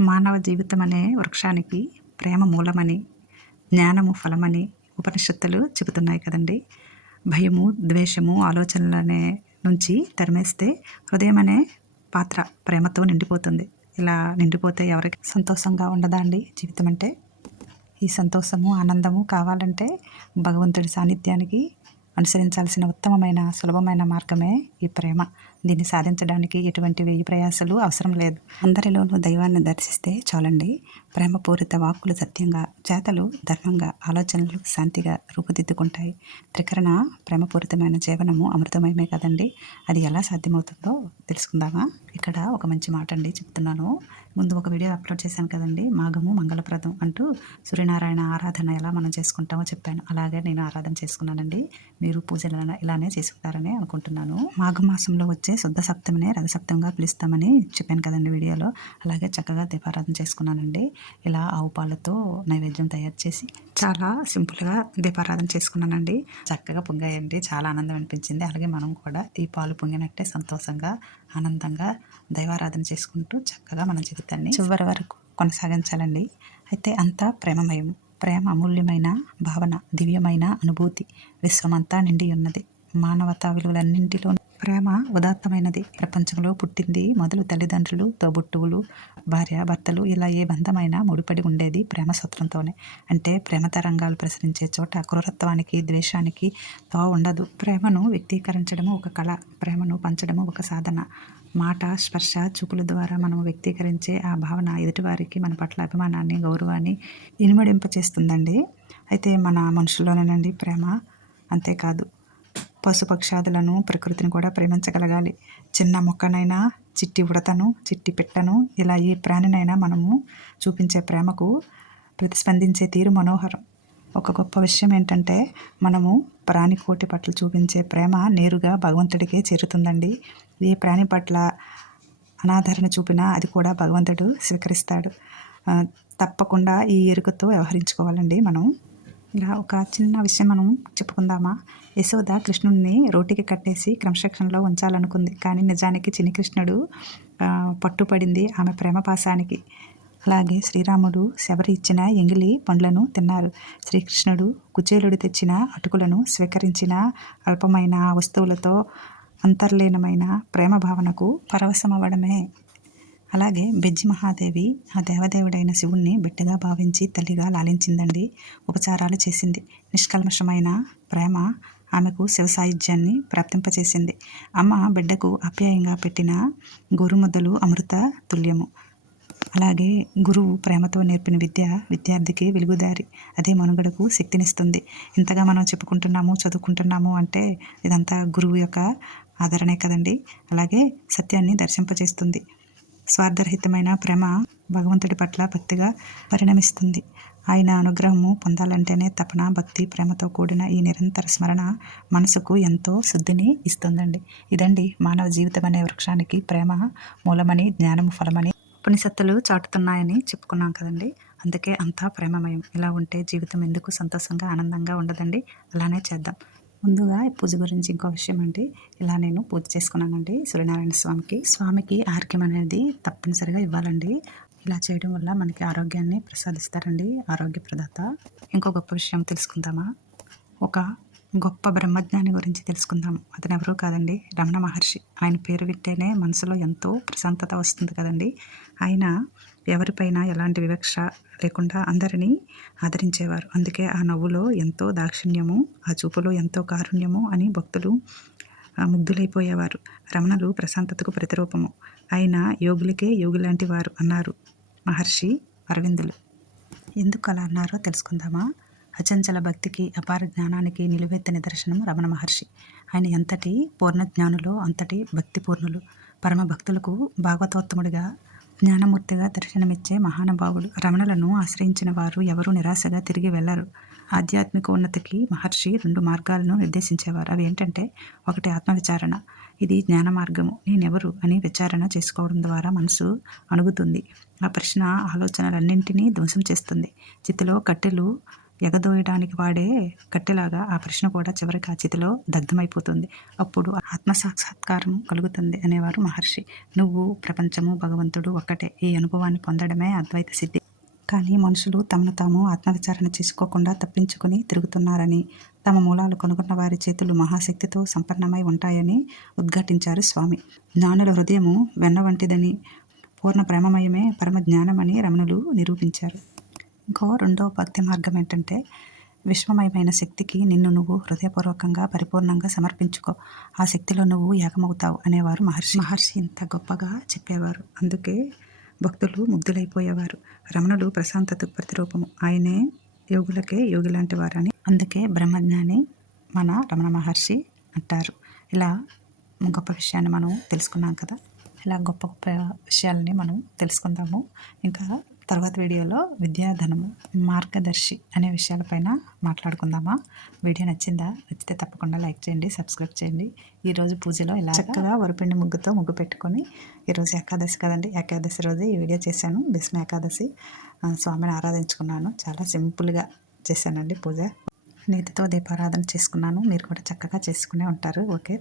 మానవ జీవితం అనే వృక్షానికి ప్రేమ మూలమని జ్ఞానము ఫలమని ఉపనిషత్తులు చెబుతున్నాయి కదండి. భయము ద్వేషము ఆలోచనలనే నుంచి తరిమేస్తే హృదయం అనే పాత్ర ప్రేమతో నిండిపోతుంది. ఇలా నిండిపోతే ఎవరికి సంతోషంగా ఉండదా అండి జీవితం అంటే ఈ సంతోషము ఆనందము కావాలంటే భగవంతుడి సాన్నిధ్యానికి అనుసరించాల్సిన ఉత్తమమైన సులభమైన మార్గమే ఈ ప్రేమ. దీన్ని సాధించడానికి ఎటువంటి వ్యయ ప్రయాసాలు అవసరం లేదు. అందరిలోనూ దైవాన్ని దర్శిస్తే చాలండి. ప్రేమపూరిత వాక్కులు సత్యంగా చేతలు ధర్మంగా ఆలోచనలు శాంతిగా రూపుదిద్దుకుంటాయి. త్రికరణ ప్రేమపూరితమైన జీవనము అమృతమయమే కదండి. అది ఎలా సాధ్యమవుతుందో తెలుసుకుందామా? ఇక్కడ ఒక మంచి మాట అండి చెప్తున్నాను. ముందు ఒక వీడియో అప్లోడ్ చేశాను కదండి. మాఘము మంగళప్రదం అంటూ సూర్యనారాయణ ఆరాధన ఎలా మనం చేసుకుంటామో చెప్పాను. అలాగే నేను ఆరాధన చేసుకున్నానండి. మీరు పూజలు ఇలానే చేసుకుంటారని అనుకుంటున్నాను. మాఘమాసంలో వచ్చే శుద్ధ సప్తమినే రథసప్తంగా పిలుస్తామని చెప్పాను కదండి వీడియోలో. అలాగే చక్కగా దీపారాధన చేసుకున్నానండి. ఇలా ఆవు పాలతో నైవేద్యం తయారు చేసి చాలా సింపుల్గా దీపారాధన చేసుకున్నానండి. చక్కగా పొంగాయండి. చాలా ఆనందం అనిపించింది. అలాగే మనం కూడా ఈ పాలు పొంగినట్టే సంతోషంగా ఆనందంగా దైవారాధన చేసుకుంటూ చక్కగా మన జీవితాన్ని చివరి వరకు కొనసాగించాలండి. అయితే అంతా ప్రేమమయం ప్రేమ అమూల్యమైన భావన దివ్యమైన అనుభూతి విశ్వమంతా నిండి ఉన్నది. మానవతా విలువలన్నింటిలో ప్రేమ ఉదాత్తమైనది. ప్రపంచంలో పుట్టింది మొదలు తల్లిదండ్రులు తోబుట్టువులు భార్య భర్తలు ఇలా ఏ బంధమైనా ముడిపడి ఉండేది ప్రేమ సూత్రంతోనే అంటే ప్రేమ తరంగాలు ప్రసరించే చోట క్రూరత్వానికి ద్వేషానికి తో ఉండదు. ప్రేమను వ్యక్తీకరించడము ఒక కళ ప్రేమను పంచడము ఒక సాధన. మాట స్పర్శ చూపుల ద్వారా మనం వ్యక్తీకరించే ఆ భావన ఎదుటివారికి మన పట్ల అభిమానాన్ని గౌరవాన్ని ఇనుమడింపచేస్తుందండి. అయితే మన మనుషుల్లోనేనండి ప్రేమ. అంతేకాదు పశుపక్షాదులను ప్రకృతిని కూడా ప్రేమించగలగాలి. చిన్న మొక్కనైనా చిట్టి ఉడతను చిట్టి పెట్టను ఇలా ఏ ప్రాణినైనా మనము చూపించే ప్రేమకు ప్రతిస్పందించే తీరు మనోహరం. ఒక గొప్ప విషయం ఏంటంటే మనము ప్రాణికోటి పట్ల చూపించే ప్రేమ నేరుగా భగవంతుడికే చేరుతుందండి. ఏ ప్రాణి పట్ల అనాదరణ చూపినా అది కూడా భగవంతుడు స్వీకరిస్తాడు. తప్పకుండా ఈ ఎరుకతో వ్యవహరించుకోవాలండి మనం. ఇలా ఒక చిన్న విషయం మనం చెప్పుకుందామా? యశోద కృష్ణుడిని రోటికి కట్టేసి క్రమశిక్షణలో ఉంచాలనుకుంది. కానీ నిజానికి చిన్ని కృష్ణుడు పట్టుపడింది ఆమె ప్రేమపాసానికి అలాగే శ్రీరాముడు శబరి ఇచ్చిన ఎంగిలి పండ్లను తిన్నారు. శ్రీకృష్ణుడు కుచేలుడు తెచ్చిన అటుకులను స్వీకరించిన అల్పమైన వస్తువులతో అంతర్లీనమైన ప్రేమ భావనకు పరవశమవ్వడమే అలాగే బెజ్జి మహాదేవి ఆ దేవదేవుడైన శివుణ్ణి బిడ్డగా భావించి తల్లిగా లాలించిందండి. ఉపచారాలు చేసింది. నిష్కల్మషమైన ప్రేమ ఆమెకు శివ సాహిత్యాన్ని ప్రాప్తింపచేసింది. అమ్మ బిడ్డకు అప్యాయంగా పెట్టిన గోరుముద్దలు అమృత తుల్యము. అలాగే గురువు ప్రేమతో నేర్పిన విద్య విద్యార్థికి వెలుగుదారి. అదే మనుగడకు శక్తినిస్తుంది. ఇంతగా మనం చెప్పుకుంటున్నాము చదువుకుంటున్నాము అంటే ఇదంతా గురువు యొక్క ఆదరణే కదండి. అలాగే సత్యాన్ని దర్శింపజేస్తుంది స్వార్థరహితమైన ప్రేమ భగవంతుడి పట్ల భక్తిగా పరిణమిస్తుంది. ఆయన అనుగ్రహము పొందాలంటేనే తపన భక్తి ప్రేమతో కూడిన ఈ నిరంతర స్మరణ మనసుకు ఎంతో శుద్ధిని ఇస్తుందండి. ఇదండి మానవ జీవితం అనే వృక్షానికి ప్రేమ మూలమని జ్ఞానము ఫలమని ఉపనిషత్తులు చాటుతున్నాయని చెప్పుకున్నాం కదండి. అందుకే అంతా ప్రేమమయం. ఇలా ఉంటే జీవితం ఎందుకు సంతోషంగా ఆనందంగా ఉండదండి? అలానే చేద్దాం. ముందుగా పూజ గురించి ఇంకో విషయం అండి. ఇలా నేను పూజ చేసుకున్నానండి. సూర్యనారాయణ స్వామికి స్వామికి ఆరోగ్యం అనేది తప్పనిసరిగా ఇవ్వాలండి. ఇలా చేయడం వల్ల మనకి ఆరోగ్యాన్ని ప్రసాదిస్తారండి ఆరోగ్య ప్రదాత. ఇంకో గొప్ప విషయం తెలుసుకుందామా? ఒక గొప్ప బ్రహ్మజ్ఞాని గురించి తెలుసుకుందాం. అతను ఎవరూ కాదండి రమణ మహర్షి. ఆయన పేరు వింటేనే మనసులో ఎంతో ప్రశాంతత వస్తుంది కదండి. ఆయన ఎవరిపైన ఎలాంటి వివక్ష లేకుండా అందరినీ ఆదరించేవారు. అందుకే ఆ నవ్వులో ఎంతో దాక్షిణ్యము ఆ చూపులో ఎంతో కారుణ్యము అని భక్తులు ముగ్ధులైపోయేవారు. రమణులు ప్రశాంతతకు ప్రతిరూపము. ఆయన యోగులకే యోగులాంటి వారు అన్నారు మహర్షి అరవిందులు. ఎందుకు అలా అన్నారో తెలుసుకుందామా? అచంచల భక్తికి అపార జ్ఞానానికి నిలువెత్త నిదర్శనం రమణ మహర్షి. ఆయన ఎంతటి పూర్ణ జ్ఞానులో అంతటి భక్తిపూర్ణులు. పరమ భక్తులకు భాగవతోత్తముడిగా జ్ఞానమూర్తిగా దర్శనమిచ్చే మహానుభావులు రమణలను ఆశ్రయించిన వారు ఎవరూ నిరాశగా తిరిగి వెళ్ళరు ఆధ్యాత్మిక ఉన్నతికి మహర్షి రెండు మార్గాలను నిర్దేశించేవారు. అవి ఏంటంటే ఒకటి ఆత్మవిచారణ. ఇది జ్ఞాన మార్గము. నేనెవరు అని విచారణ చేసుకోవడం ద్వారా మనసు అణుగుతుంది. ఆ ప్రశ్న ఆలోచనలన్నింటినీ ధ్వంసం చేస్తుంది. చిత్తులో కట్టెలు ఎగదోయడానికి వాడే కట్టెలాగా ఆ ప్రశ్న కూడా చివరికి ఆ చితిలో దగ్ధమైపోతుంది. అప్పుడు ఆత్మసాక్షాత్కారం కలుగుతుంది అనేవారు మహర్షి. నువ్వు ప్రపంచము భగవంతుడు ఒక్కటే. ఈ అనుభవాన్ని పొందడమే అద్వైత సిద్ధి. కానీ మనుషులు తమను తాము ఆత్మవిచారణ చేసుకోకుండా తప్పించుకుని తిరుగుతున్నారని తమ మూలాలు కనుగొన్న వారి చేతులు మహాశక్తితో సంపన్నమై ఉంటాయని ఉద్ఘాటించారు స్వామి. జ్ఞానుల హృదయము వెన్న వంటిదని పూర్ణ ప్రేమమయమే పరమ జ్ఞానమని రమణులు నిరూపించారు. ఇంకో రెండో భక్తి మార్గం ఏంటంటే విశ్వమయమైన శక్తికి నిన్ను నువ్వు హృదయపూర్వకంగా పరిపూర్ణంగా సమర్పించుకో. ఆ శక్తిలో నువ్వు యాగమవుతావు అనేవారు మహర్షి. మహర్షి ఇంత గొప్పగా చెప్పేవారు. అందుకే భక్తులు ముగ్ధులైపోయేవారు. రమణులు ప్రశాంతతకు ప్రతిరూపము. ఆయనే యోగులకే యోగి లాంటి వారని. అందుకే బ్రహ్మజ్ఞాని మన రమణ మహర్షి అంటారు. ఇలా గొప్ప విషయాన్ని మనం తెలుసుకున్నాం కదా. ఇలా గొప్ప గొప్ప విషయాలని మనం తెలుసుకుందాము. ఇంకా తర్వాత వీడియోలో విద్యాధనము మార్గదర్శి అనే విషయాలపైన మాట్లాడుకుందామా? వీడియో నచ్చిందా? నచ్చితే తప్పకుండా లైక్ చేయండి సబ్స్క్రైబ్ చేయండి. ఈరోజు పూజలో ఇలా చక్కగా వరిపిండి ముగ్గుతో ముగ్గు పెట్టుకొని ఈరోజు ఏకాదశి కదండి. ఏకాదశి రోజు ఈ వీడియో చేశాను. భీష్మ ఏకాదశి స్వామిని ఆరాధించుకున్నాను. చాలా సింపుల్గా చేశానండి పూజ. నీతితో దీపారాధన చేసుకున్నాను. మీరు కూడా చక్కగా చేసుకునే ఉంటారు. ఓకే.